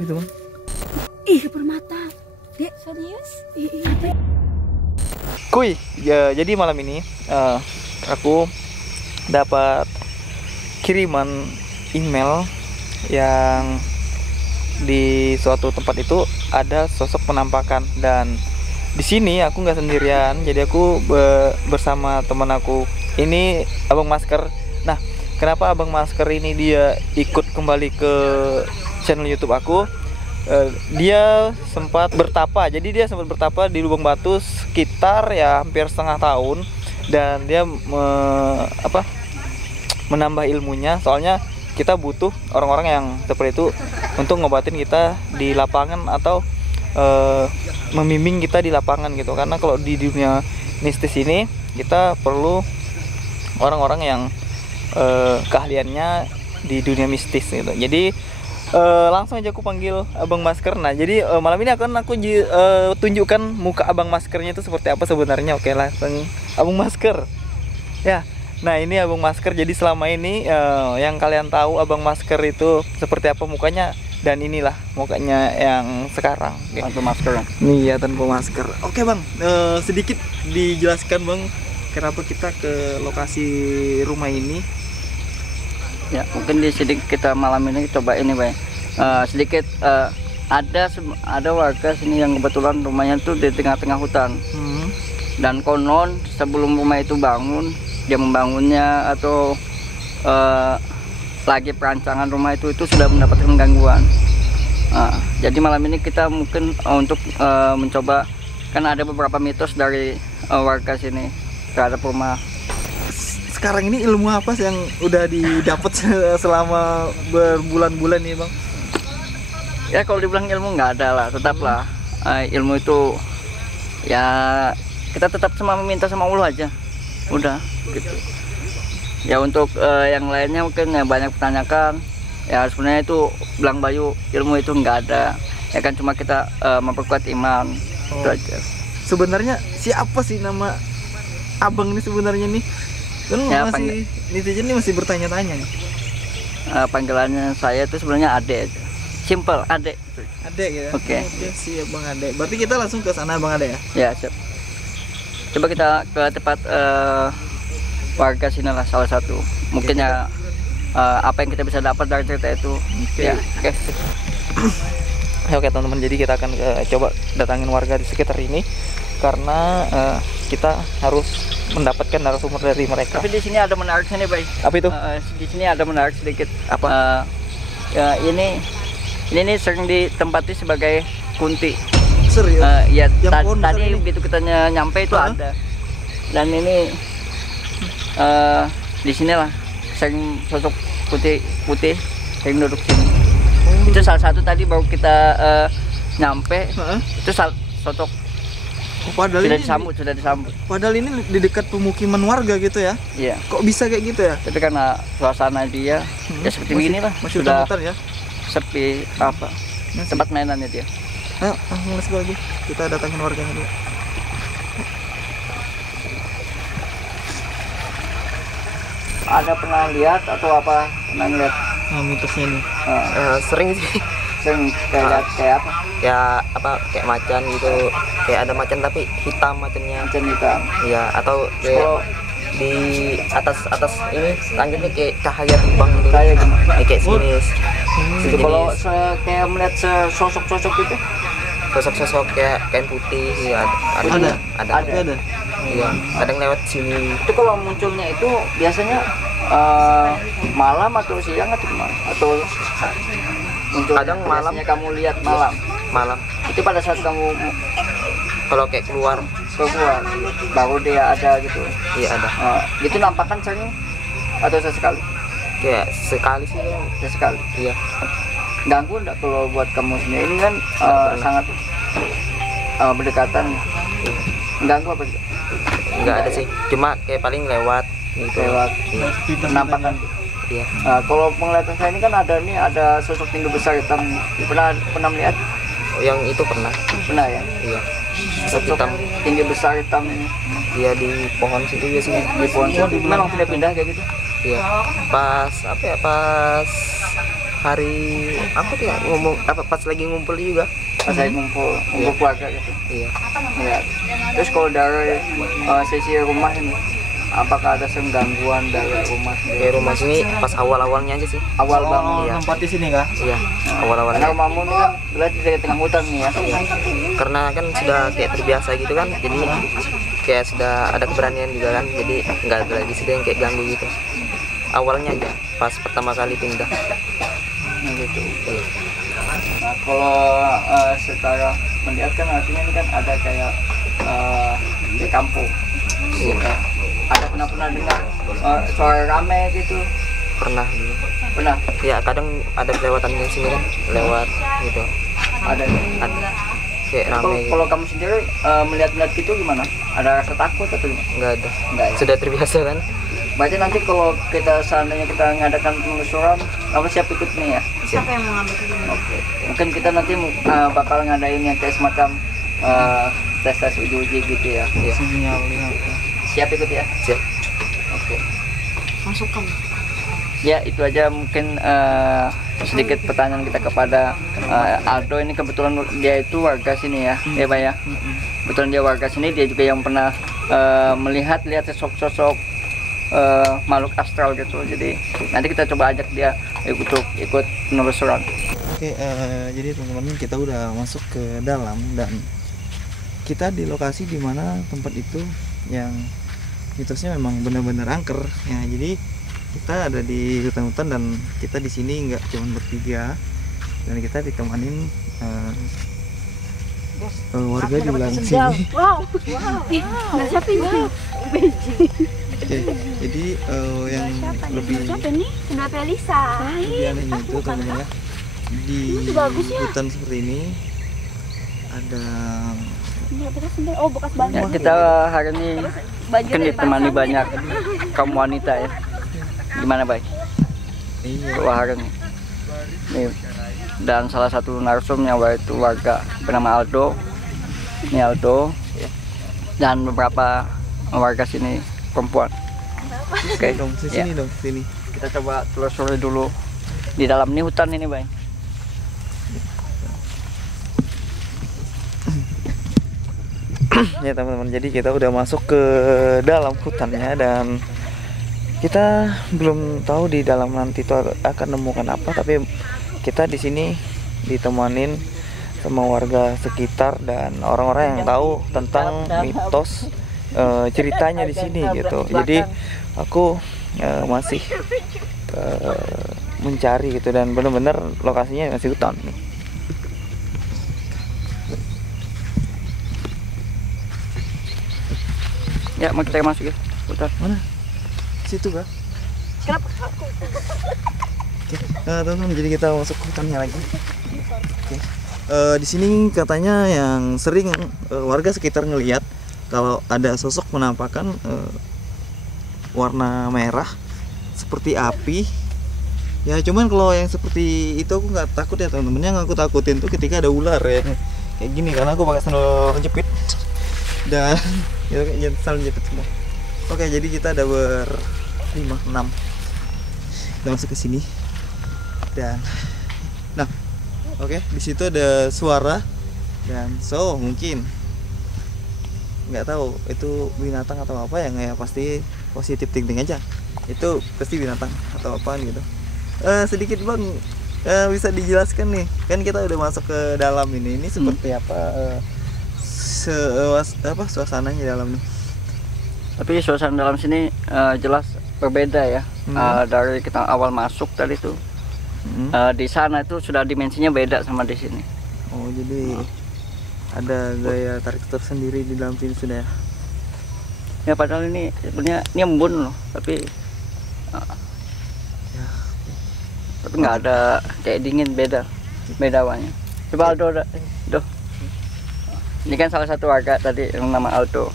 Apa itu bang? Ih, permata. Dek, serius? Iya. Kuy, ya, jadi malam ini aku dapat kiriman email yang di suatu tempat itu ada sosok penampakan, dan di sini aku nggak sendirian, jadi aku bersama teman aku. Ini Abang Masker. Nah, kenapa Abang Masker ini dia ikut kembali ke channel YouTube aku? Dia sempat bertapa, jadi dia sempat bertapa di Lubang Batu sekitar ya hampir setengah tahun, dan dia menambah ilmunya. Soalnya kita butuh orang-orang yang seperti itu untuk ngobatin kita di lapangan atau membimbing kita di lapangan gitu. Karena kalau di dunia mistis ini kita perlu orang-orang yang keahliannya di dunia mistis gitu. Jadi langsung aja aku panggil Abang Masker. Nah, jadi malam ini akan aku tunjukkan muka Abang Maskernya itu seperti apa sebenarnya. Oke, langsung Abang Masker. Ya. Nah, ini Abang Masker. Jadi selama ini yang kalian tahu Abang Masker itu seperti apa mukanya, dan inilah mukanya yang sekarang. Tanpa masker. Iya, tanpa masker. Oke, Bang. Sedikit dijelaskan, Bang, kenapa kita ke lokasi rumah ini. Ya, mungkin di sedikit kita malam ini coba ini, Bang. Sedikit ada warga sini yang kebetulan rumahnya tuh di tengah-tengah hutan. Dan konon sebelum rumah itu bangun, dia membangunnya atau lagi perancangan rumah itu sudah mendapatkan gangguan. Jadi malam ini kita mungkin untuk mencoba, kan ada beberapa mitos dari warga sini terhadap rumah. Sekarang ini ilmu apa sih yang udah didapat selama berbulan-bulan nih, Bang? Ya, kalau dibilang ilmu nggak ada lah, tetaplah ilmu itu ya kita tetap cuma meminta sama Allah aja, udah gitu. Ya, untuk yang lainnya mungkin ya banyak pertanyakan. Ya, sebenarnya itu bilang Bayu, ilmu itu nggak ada, ya kan, cuma kita memperkuat iman. Itu aja. Sebenarnya siapa sih nama Abang ini sebenarnya nih? Kan Ya, masih netizen ini masih bertanya-tanya nih. Panggilannya saya itu sebenarnya Ade aja. Simple, Ade. Ade gitu. Oke. Siap, Bang Ade. Berarti kita langsung ke sana, Bang Ade ya? Ya, siap. Coba kita ke tempat warga sini lah, salah satu. Mungkin ya apa yang kita bisa dapat dari cerita itu. Ya, oke. Oke, teman-teman, jadi kita akan coba datangin warga di sekitar ini karena kita harus mendapatkan narasumber dari mereka. Tapi di sini ada menarik nih, Bay. Apa itu? Di sini ada menarik sedikit. Apa? Ya, ini sering ditempati sebagai kunti. Serius? Ya, Yang tadi begitu kita nyampe itu ada. Dan ini di sinilah sering sosok putih sering duduk sini. Itu salah satu tadi baru kita nyampe. Itu sosok. Padahal sudah disambut. Padahal ini di dekat pemukiman warga gitu ya? Iya. Kok bisa kayak gitu ya? Tapi karena suasana dia ya seperti begini lah. Masih sudah hutan ya? Sepi apa? Tempat mainannya dia. Ayo, let's go lagi. Kita datangin warganya dulu. Ada pernah lihat atau apa? Pernah lihat? Nah, mitosnya nih. Sering sih, Sering kayak apa? ya apa kayak macan gitu, kayak ada macan tapi hitam macannya. Macan hitam. Ya, atau kayak Kalau di atas ini langitnya kayak cahaya terbang gitu. Cahaya gimana? Kayak sejenis. Itu kalau kayak melihat sosok-sosok itu, Sosok-sosok kayak kain putih ya, ada. Iya, kadang lewat sini. itu kalau munculnya itu biasanya malam atau siang atau gimana? Atau muncul Kadang malam. biasanya kamu lihat malam. Itu Pada saat kamu kalau kayak keluar, baru dia ada gitu. iya ada. Gitu nampakkan sering atau sesekali? Kayak sekali sih ya. Sesekali. Iya. Ganggu enggak kalau buat kamu sendiri? Ini kan sangat berdekatan. Ganggu apa sih? Enggak ada sih. Cuma kayak paling lewat gitu. Lewat penampakan. Iya. Kalau penglihatan saya ini kan ada sosok tinggi besar hitam. Pernah melihat? Yang itu pernah. Pernah ya? Iya. Sosok Hitam. tinggi besar hitam ini. Iya, di pohon situ ya sih. Di pohon. Memang pindah-pindah kayak gitu. Iya. Pas apa ya? Pas hari apa tuh ya, ngomong apa pas lagi ngumpul juga. Pas saya ngumpul keluarga gitu. Iya. Ya. Terus kalau dari sisi rumah ini, apakah ada gangguan dari rumah sendiri? Di rumah sini pas awal-awalnya aja sih. Awal banget Iya. tempat di sini kah? Iya, Karena awal-awalnya. rumahmu ini kan berarti di tengah hutan nih ya. Karena kan sudah kayak terbiasa gitu kan, jadi kayak sudah ada keberanian juga kan, jadi nggak ada lagi sih yang kayak ganggu gitu. Awalnya aja, pas pertama kali pindah. Nah, gitu. Iya. Nah, kalau secara melihat kan artinya ini kan ada kayak di kampung. Iya. Ada pernah dengar suara rame gitu? Pernah dulu. Pernah? Ya kadang ada kelewatan di sini kan, lewat gitu. Ada. Ada kayak Kalau rame gitu. kalau kamu sendiri melihat-lihat gitu gimana? Ada rasa takut atau gimana? Nggak ada. Enggak ya? Sudah terbiasa kan? Berarti nanti kalau kita seandainya kita ngadakan penelusuran, kamu siap ikut nih ya? Siapa yang mau ngambil ini? Oke. Mungkin kita nanti bakal ngadain yang kayak semacam tes uji gitu ya. Iya. Siap ikut ya? Siap. Oke. Masukkan. Ya itu aja mungkin sedikit pertanyaan kita kepada Aldo. Ini kebetulan dia itu warga sini ya, ya Pak ya. Kebetulan dia warga sini, dia juga yang pernah melihat sosok-sosok makhluk astral gitu. Jadi nanti kita coba ajak dia untuk ikut penelusuran. Oke, jadi teman-teman kita udah masuk ke dalam dan kita di lokasi dimana tempat itu yang mitosnya memang benar-benar angker ya. Jadi kita ada di hutan-hutan dan kita di sini nggak cuma bertiga dan kita ditemanin warga di belakang sini. Wow. Nah, siapa ini? Oke, jadi yang lebih Siapa nih? Sudah Felisa. anehnya itu teman-teman ya, di hutan seperti ini ada Oh, bekas banget. Ya, kita hari ini mungkin ditemani banyak kaum wanita ya. Gimana Bay? iya, Kalau hari ini. Nih, dan salah satu narsumnya itu warga bernama Aldo. Ini Aldo dan beberapa warga sini perempuan. Oke, dong ya. sini dong sini. Kita coba telusuri dulu di dalam ini hutan ini, Bay. Ya teman-teman, jadi kita udah masuk ke dalam hutannya dan kita belum tahu di dalam nanti itu akan nemukan apa, tapi kita di sini ditemanin sama warga sekitar dan orang-orang yang tahu tentang mitos ceritanya di sini gitu. Jadi aku masih mencari gitu dan benar-benar lokasinya masih hutan nih. Ya, mau kita masuk ya. Putar. Mana? Situ kah? Siapa? Oke, teman-teman, jadi kita masuk ke hutannya lagi. Oke. Di sini katanya yang sering warga sekitar ngelihat kalau ada sosok penampakan warna merah seperti api. Ya cuman kalau yang seperti itu aku nggak takut ya teman-teman. Yang aku takutin tuh ketika ada ular ya kayak gini, karena aku pakai sandal jepit dan ya sandal jepit semua. Oke, jadi kita ada berlima, 6 kita masuk ke sini dan nah oke, di situ ada suara dan mungkin nggak tahu itu binatang atau apa ya, nggak ya, pasti positif thinking aja itu pasti binatang atau apaan gitu. Sedikit bang, bisa dijelaskan nih, kan kita udah masuk ke dalam ini seperti apa suasananya dalam nih? Tapi suasana dalam sini jelas berbeda ya. Dari kita awal masuk tadi tuh. Di sana itu sudah dimensinya beda sama di sini. Oh, jadi ada gaya tarik tersendiri di dalam sini sudah ya? Ya padahal ini sebenarnya ini embun loh, tapi tapi nggak ada kayak dingin, beda awalnya. Coba Aldo, ini kan salah satu warga tadi yang nama Aldo.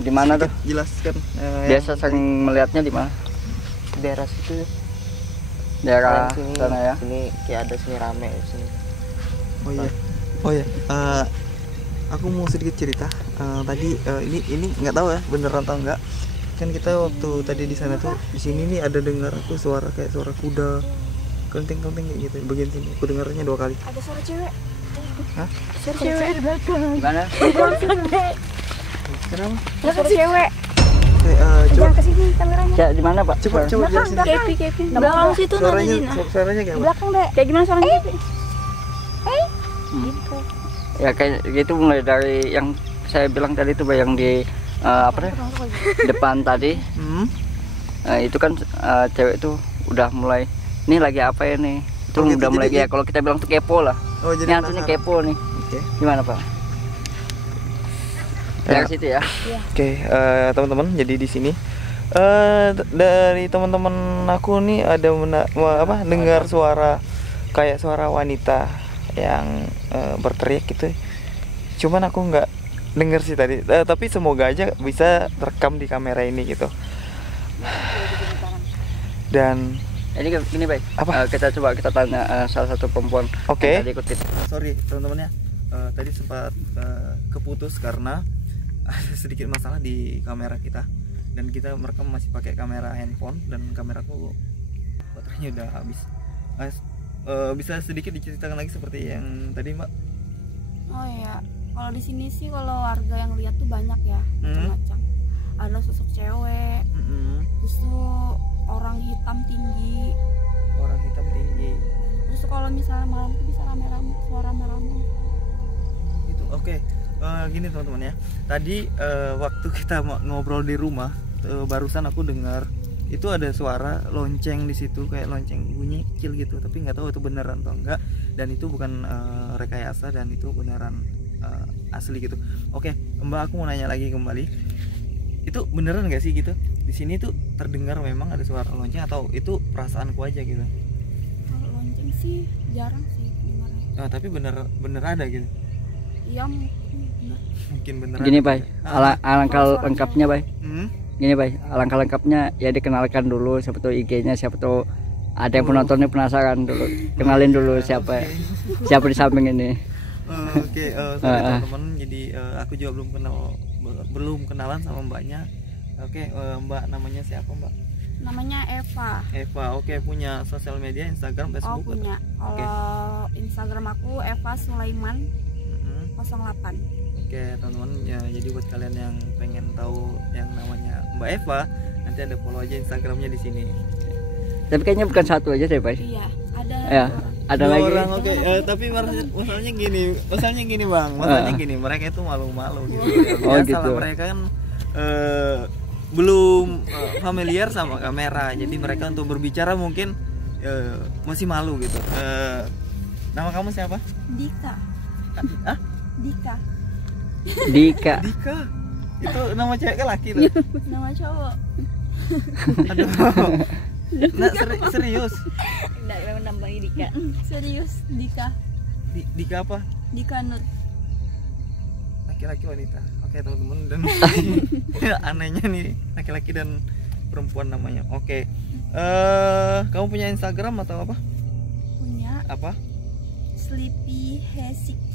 Di mana tuh? Jelaskan. Biasa sering melihatnya di mana? Daerah situ. Daerah Sini, sana ya. Sini kayak ada sini rame di sini. Oh iya. Aku mau sedikit cerita. Tadi ini nggak tahu ya beneran atau enggak. Kan kita waktu tadi di sana tuh, di sini nih ada dengar aku suara kayak suara kuda kelenting kayak gitu bagian sini. Aku dengarnya 2 kali. Ada suara cewek. Hah? Suara cewek di belakang. Gimana? Kenapa? Ada suara cewek. Oke, coba Jangan ke sini kameranya. Ya, di mana, Pak? coba jelasin. Kepi. Belakang situ Suaranya nanti. suaranya kayak Di apa? belakang deh. Kayak gimana suaranya Kepi? Gitu. Ya kayak gitu mulai dari yang saya bilang tadi itu, Pak, yang di depan tadi. Itu kan cewek itu udah mulai ini lagi apa ya nih? Itu Oh, gitu, udah mulai jadi- ya kalau kita bilang tuh kepo lah. Oh, Ini jadi artinya penasaran. kepo nih. Oke. Gimana, Pak? Ya. Dari situ ya. Oke, teman-teman, jadi di sini dari teman-teman aku nih ada dengar suara kayak suara wanita yang berteriak gitu. Cuman aku nggak dengar sih tadi. Tapi semoga aja bisa rekam di kamera ini gitu. Dan Ini gini, Pak. Apa? Kita coba kita tanya salah satu perempuan Oke. yang tadi ikut kita. sorry teman-teman ya, tadi sempat keputus karena ada sedikit masalah di kamera kita, dan kita merekam masih pakai kamera handphone dan kameraku baterainya udah habis. Bisa sedikit diceritakan lagi seperti yang tadi, Mbak? Oh iya, kalau di sini sih kalau warga yang lihat tuh banyak ya, macam-macam. Ada sosok cewek, terus tuh orang hitam tinggi. Orang hitam tinggi Terus tuh kalau misalnya malam tuh bisa rame-rame, suara rame-rame. itu. Oke. Gini teman-teman ya, tadi waktu kita ngobrol di rumah, barusan aku dengar itu ada suara lonceng di situ, kayak lonceng bunyi kecil gitu, tapi nggak tahu itu beneran atau enggak, dan itu bukan rekayasa, dan itu beneran asli gitu. Oke, Mbak, aku mau nanya lagi kembali, itu beneran nggak sih gitu di sini tuh terdengar memang ada suara lonceng, atau itu perasaanku aja gitu? Kalau lonceng sih jarang sih kedengaran. Tapi bener ada gitu. Iya bener. Mungkin beneran. Gini, Pak. Alangkah lengkapnya, Pak. Gini, Pak. Alangkah lengkapnya ya dikenalkan dulu, siapa tahu IG-nya, siapa tahu ada yang penontonnya penasaran dulu. Kenalin dulu siapa di samping ini. Oke, sorry teman-teman, jadi aku juga belum kenalan sama Mbaknya. Oke, Mbak namanya siapa, Mbak? Namanya Eva. Eva. Oke, punya sosial media, Instagram, Oh Facebook? punya. Oke. Kalau Instagram aku Eva Sulaiman 08. Oke, teman-teman ya, jadi buat kalian yang pengen tahu yang namanya Mbak Eva, nanti ada follow aja Instagramnya di sini. Tapi kayaknya bukan satu aja deh, Pak. Iya, ada Ya, orang. ada Dua lagi. orang, oke. Tapi masalahnya gini Bang, masalahnya gini, mereka itu malu-malu gitu. Oh, Biasalah, gitu. mereka kan belum familiar sama kamera, jadi mereka untuk berbicara mungkin masih malu gitu. Nama kamu siapa? Dika. Ah? Dika. Dika. Dika. Itu nama cewek ke laki tuh? Nama cowok. Aduh. Nah, serius? Enggak, memang namanya Dika. Serius, Dika. Dika apa? Dika Nur. Laki-laki wanita. Oke, teman-teman, dan anehnya nih laki-laki dan perempuan namanya. Oke. Kamu punya Instagram atau apa? Punya Apa? Sleepy He6.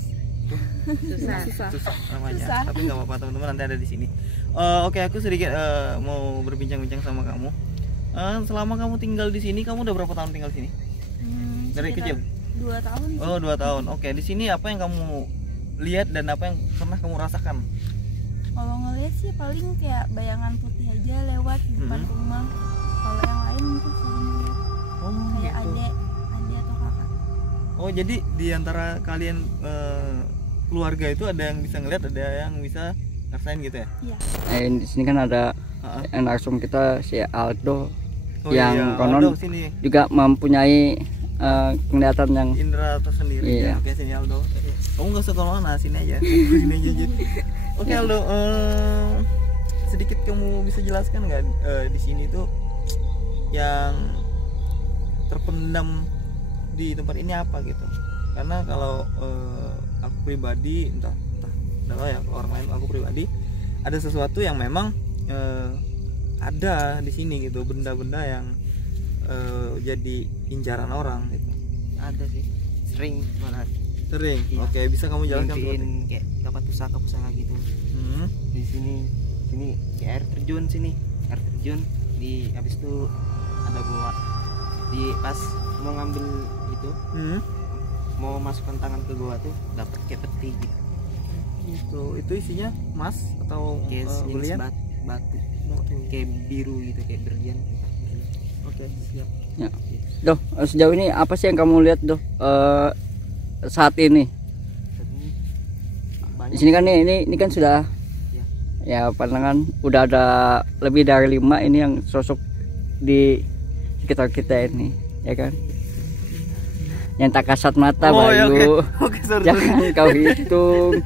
Susah. Susah namanya. Susah. Tapi nggak apa-apa, teman-teman, nanti ada di sini. Oke, aku sedikit mau berbincang-bincang sama kamu. Selama kamu tinggal di sini, kamu udah berapa tahun tinggal di sini? Dari Sekitar kecil? 2 tahun. Oh, 2 tahun. Oke, di sini apa yang kamu lihat dan apa yang pernah kamu rasakan? Kalau ngeliat sih paling kayak bayangan putih aja lewat di depan rumah. Kalau yang lain mungkin sering lihat Oh, kayak gitu. adek atau kakak. Oh, jadi di antara kalian keluarga itu ada yang bisa ngeliat, ada yang bisa ngerasain gitu ya? Iya. Di sini kan ada Ha-ha. yang narsum kita si Aldo Oh, yang iya. konon Aldo sini, juga mempunyai penglihatan yang Indra tersendiri. Iya. Oke, sini Aldo. Kamu nggak usah kemana, sini aja. Sini aja. Oke, Aldo, sedikit kamu bisa jelaskan nggak di sini tuh yang terpendam di tempat ini apa gitu? Karena kalau aku pribadi, entah tahu ya, orang lain, aku pribadi ada sesuatu yang memang ada di sini gitu, benda-benda yang jadi incaran orang gitu. Ada sih, sering malah Sering. Iya. Oke, bisa kamu jelaskan seperti? mimpiin kayak dapat pusaka gitu. Di sini kayak air terjun di habis itu ada bawa di pas mau ngambil itu mau masukkan tangan ke gua tuh dapat kayak peti gitu. Itu isinya emas atau Kayak jenis berlian? batu kayak biru gitu, kayak berlian. Oke, siap. Ya. Doh, sejauh ini apa sih yang kamu lihat, Doh? Saat ini Banyak di sini kan ini kan sudah ya pandangan udah ada lebih dari 5 ini yang sosok di sekitar kita ini, ya kan? Yang tak kasat mata, ya, Bayu. Oke, sorry. Jangan kau hitung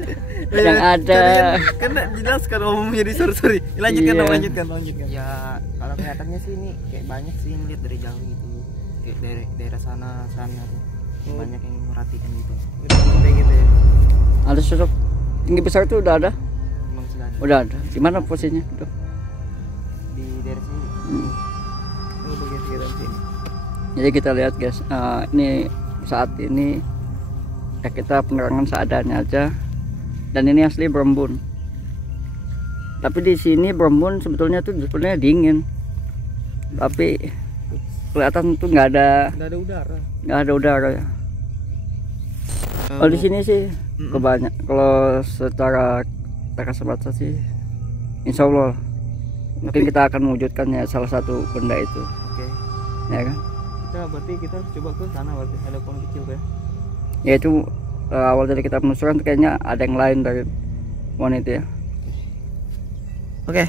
yang ada. Kan jelaskan omongnya di sorry. Lanjutkan Iya. dong, lanjutkan. ya. Kalau kelihatannya sih ini kayak banyak sih yang lihat dari jauh gitu, kayak dari daerah sana tuh banyak yang merhatikan gitu. Kayak gitu ya. Ada sosok tinggi besar itu udah ada? Emang sudah ada Udah ada. Di mana posisinya? Doh? di daerah sini. Oh, bagian sekitar sini. Jadi kita lihat guys, ini saat ini ya kita penerangan seadanya aja, dan ini asli berembun. Tapi di sini berembun sebetulnya tuh sebenarnya dingin, tapi kelihatan tuh nggak ada udara ya. Kalau di sini sih kebanyak, kalau secara kasat sih, insya Allah mungkin kita akan mewujudkannya salah satu benda itu, Oke. ya kan? Kita harus coba ke sana, berarti ada pohon kecil ya. Ya itu awal dari kita penelusuran kayaknya ada yang lain dari pohon itu ya. Oke,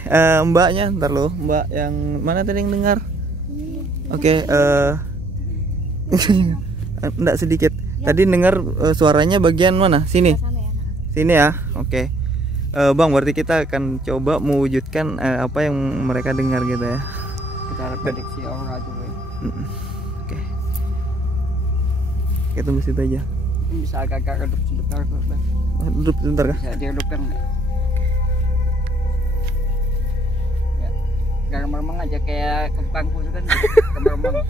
mbaknya ntar lo, mbak yang mana tadi yang dengar? Oke, enggak sedikit. Tadi dengar suaranya bagian mana? Sini. Sana ya. Sini ya. Oke. Bang, berarti kita akan coba mewujudkan apa yang mereka dengar gitu ya. Kita prediksi aura juga ya. Oke. Kita tunggu situ aja. Mungkin bisa agak-agak redup sebentar kok, Bang. Duduk sebentar kah? Bisa diredupkan nggak? Ya, gambar-gambar aja kayak kembangku itu kan, gambar-gambar.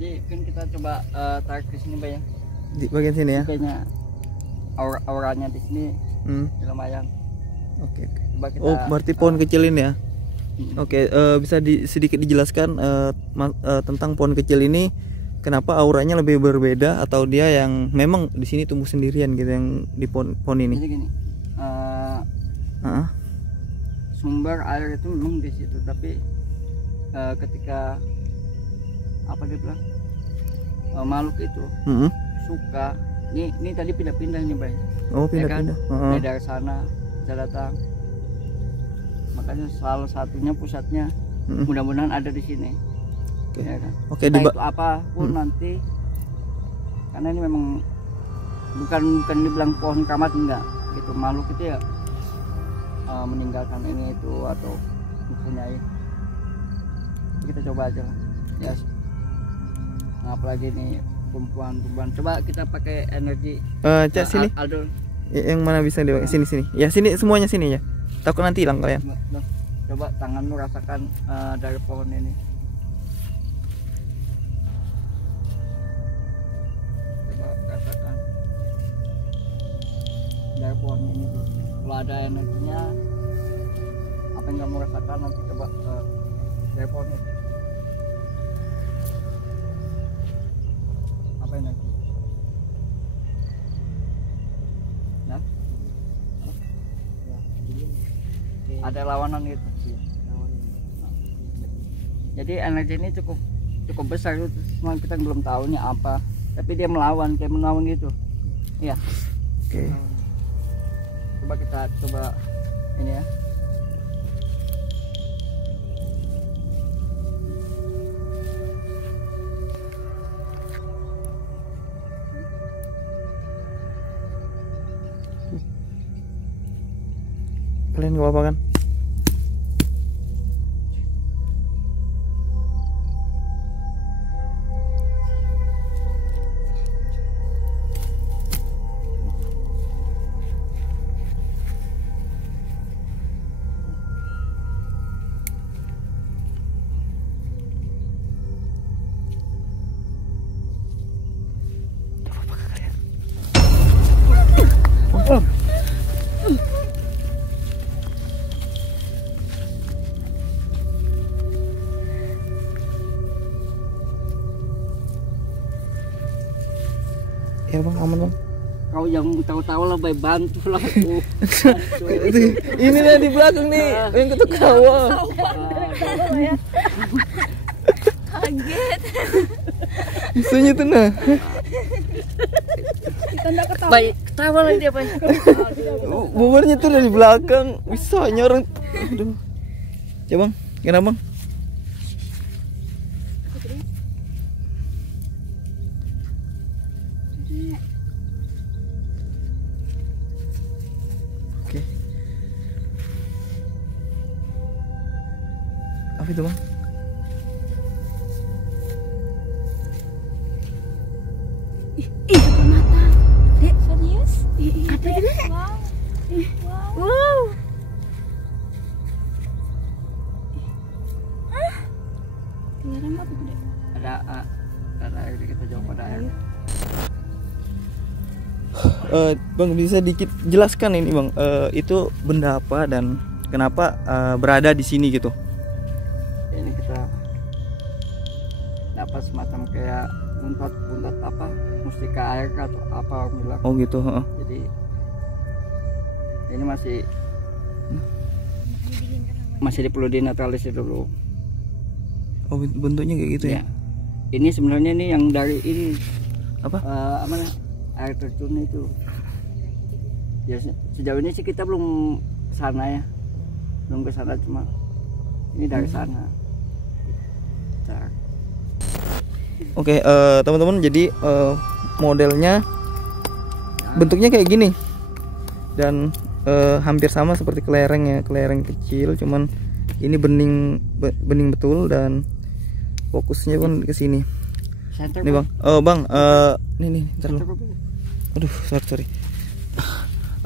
Jadi kan kita coba tarik di sini, Bang ya. Di bagian sini ya. Kayaknya auranya di sini lumayan. Oke. Coba kita, Oh, berarti pohon kecil ini ya. Oke, bisa sedikit dijelaskan tentang pohon kecil ini, kenapa auranya lebih berbeda, atau dia yang memang di sini tumbuh sendirian gitu yang di pohon ini? Jadi gini, sumber air itu memang di situ, tapi ketika apa dia bilang, makhluk itu suka ini tadi pindah-pindah nih, Bang. Oh, Ya kan? pindah-pindah. Dari sana bisa datang, makanya salah satunya pusatnya mudah-mudahan ada di sini. Oke. Ya kan? Oke, Entah itu apapun nanti, karena ini memang bukan dibilang pohon keramat, enggak gitu, makhluk itu ya meninggalkan ini itu atau mempunyai. Kita coba aja lah ya. Nah, apalagi nih perempuan, coba kita pakai energi. Cak sini. Aldo, Yang mana bisa di sini. Ya sini, semuanya sini ya. Takut nanti hilang kalian. coba tanganmu rasakan dari pohon ini. Coba rasakan dari pohon ini. Kalau ada energinya, apa yang kamu rasakan nanti coba dari pohon ini. Apa energi? Ya? Ada lawanan gitu. Jadi energi ini cukup besar itu, cuma kita belum tahu ini apa, tapi dia melawan, kayak menawan gitu. Iya. Oke. Coba kita ini ya. Kalian gak apa-apa kan? Ya bang, aman bang. Kau yang tahu-tahu lah, baik bantu lah. Ini nih di belakang nih, yang ketawa. Kaget. Isunya tuh nah. Kita nggak ketawa. Baik, ketawa lah dia, Pak. Buburnya tuh dari belakang. Bisanya orang. Aduh. Ya bang, kenapa bang? Oke. Apa itu bang? Dek, serius? Apa itu? Wow. Keluaran apa tuh, Dek? Ada air, kita jauh pada air. Bang bisa dikit jelaskan ini bang, itu benda apa dan kenapa berada di sini gitu? Ini kita dapat semacam kayak buntat apa, mustika air atau apa orang bilang. Oh gitu. Jadi ini masih perlu dinaturalisasi dulu. Oh bentuknya kayak gitu ya? Ini sebenarnya ini yang dari ini Apa? Air terjun itu. Ya sejauh ini sih kita belum sana ya, belum ke sana, cuma ini dari sana. Oke, teman-teman, jadi modelnya bentuknya kayak gini dan hampir sama seperti kelereng ya, kelereng kecil, cuman ini bening betul dan fokusnya pun ke sini. Nih bang, bang, nih, ntar lu. Aduh, sorry.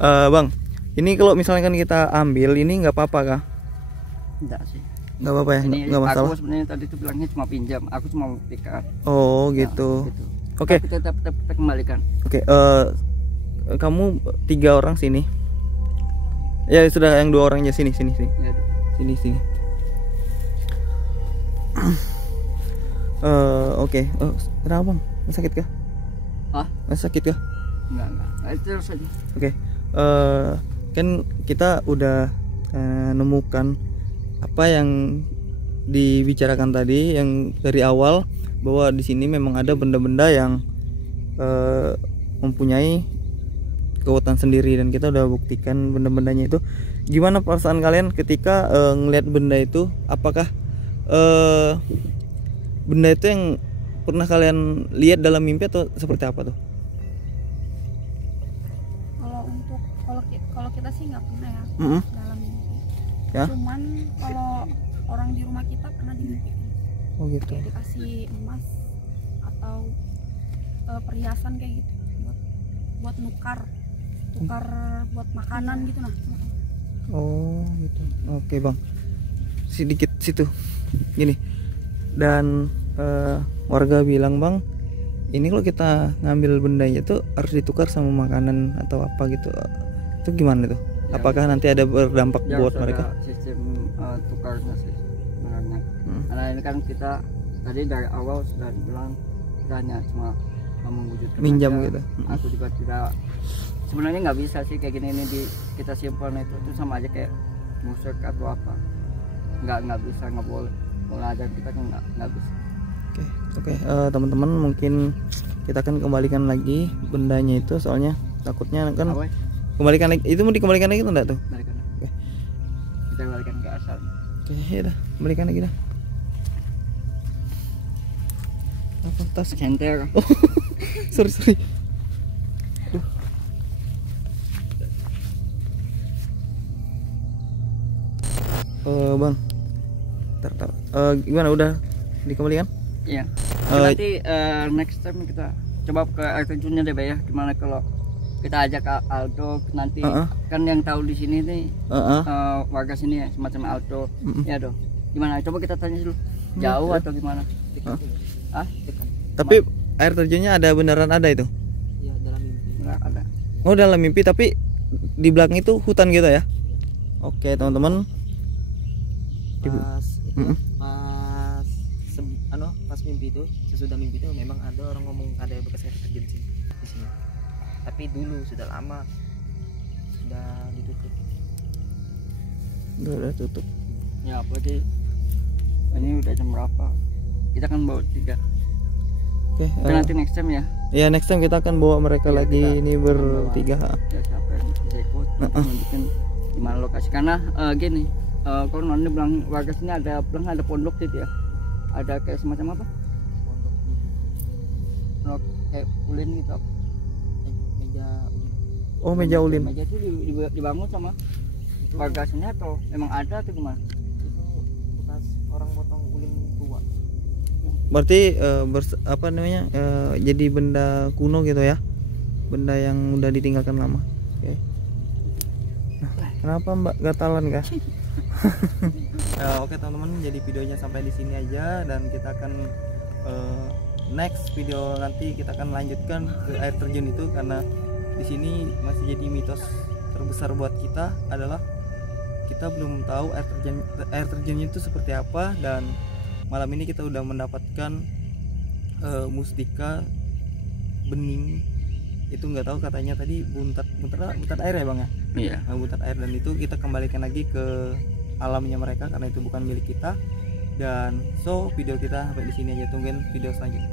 Bang, ini kalau misalkan kita ambil ini nggak apa-apa kah? Enggak sih. Nggak apa-apa ya, Ini nggak masalah. aku sebenarnya tadi itu bilangnya cuma pinjam, aku cuma mau buktikan. Oh Ya, gitu. gitu. Oke. Tapi tetap kita kembalikan. Oke, kamu 3 orang sini. Ya sudah, yang 2 orangnya sini. Ya, Sini. Oke. Kenapa bang? Masih sakit kah? Hah? Masih sakit kah? Enggak. Itu terus aja. Oke. Kan kita udah nemukan apa yang dibicarakan tadi, yang dari awal bahwa di sini memang ada benda-benda yang mempunyai kekuatan sendiri dan kita udah buktikan benda-bendanya itu. Gimana perasaan kalian ketika ngelihat benda itu? Apakah benda itu yang pernah kalian lihat dalam mimpi atau seperti apa tuh? Kalau kita sih nggak pernah ya dalam mimpi. Ya? Cuman kalau orang di rumah kita pernah dimimpikan. Oh gitu. Kayak dikasih emas atau perhiasan kayak gitu buat tukar buat makanan gitu nah. Oh gitu. Oke bang, sedikit situ gini. Dan warga bilang bang, ini kalau kita ngambil bendanya tuh harus ditukar sama makanan atau apa gitu. Itu gimana tuh? Ya, Apakah nanti ada berdampak Ya, buat harus mereka? ada sistem tukarnya sih sebenarnya. Karena ini kan kita tadi dari awal sudah bilang kita hanya cuma mewujudkan Minjam aja. gitu. Aku juga tidak, sebenarnya nggak bisa sih kayak gini, ini kita simpan itu sama aja kayak musik atau apa. Nggak bisa, nggak boleh. Mulai aja kita kan nggak bisa. Oke, teman-teman, mungkin kita akan kembalikan lagi bendanya itu, soalnya takutnya kan Apa? kembalikan lagi. Itu mau dikembalikan lagi enggak tuh? Balikan. Oke. Kita balikan ke asal. Oke, ya dah, kembalikan lagi dah. Apa tas? Center. Oh, sorry. Bang, tar. Gimana, udah dikembalikan? Iya. Eh, Nanti next time kita coba ke air terjunnya deh, Bay, ya. Gimana kalau kita ajak ke Aldo nanti, kan yang tahu di sini nih warga sini ya, semacam Aldo. Ya dong. Gimana? Coba kita tanya dulu. Jauh atau gimana? Tapi air terjunnya beneran ada itu? Iya, dalam mimpi. Nggak ada. Oh, dalam mimpi, tapi di belakang itu hutan gitu ya? Oke, teman-teman. Pas pas mimpi itu, sesudah mimpi itu memang ada orang ngomong ada bekas air terjun di sini. Tapi dulu sudah lama sudah ditutup. Udah tutup. Ya apalagi ini udah jam berapa? Kita kan bawa 3. Oke. Tapi nanti next time ya. Ya next time kita akan bawa mereka Ya, lagi kita ini akan bertiga. Ya siapa yang bisa ikut bikin di mana lokasi, karena gini, kalau nanti bilang warga sini ada pondok gitu ya, ada kayak semacam apa, pondok kayak ulin gitu apa? Meja Oh, meja ulin. Meja itu dibangun sama warga sini atau memang ada atau gimana? itu bekas orang potong ulin tua. Berarti apa namanya? Jadi benda kuno gitu ya. Benda yang udah ditinggalkan lama. Oke. Nah, kenapa Mbak gatalan kah? Oke teman-teman, jadi videonya sampai di sini aja dan kita akan next video nanti kita akan lanjutkan ke air terjun itu, karena di sini masih jadi mitos terbesar buat kita adalah kita belum tahu air terjunnya itu seperti apa, dan malam ini kita udah mendapatkan mustika bening itu, nggak tahu katanya tadi buntat air ya Bang ya. Iya. Buntat air, dan itu kita kembalikan lagi ke alamnya mereka karena itu bukan milik kita. Dan video kita sampai di sini aja, tungguin video selanjutnya.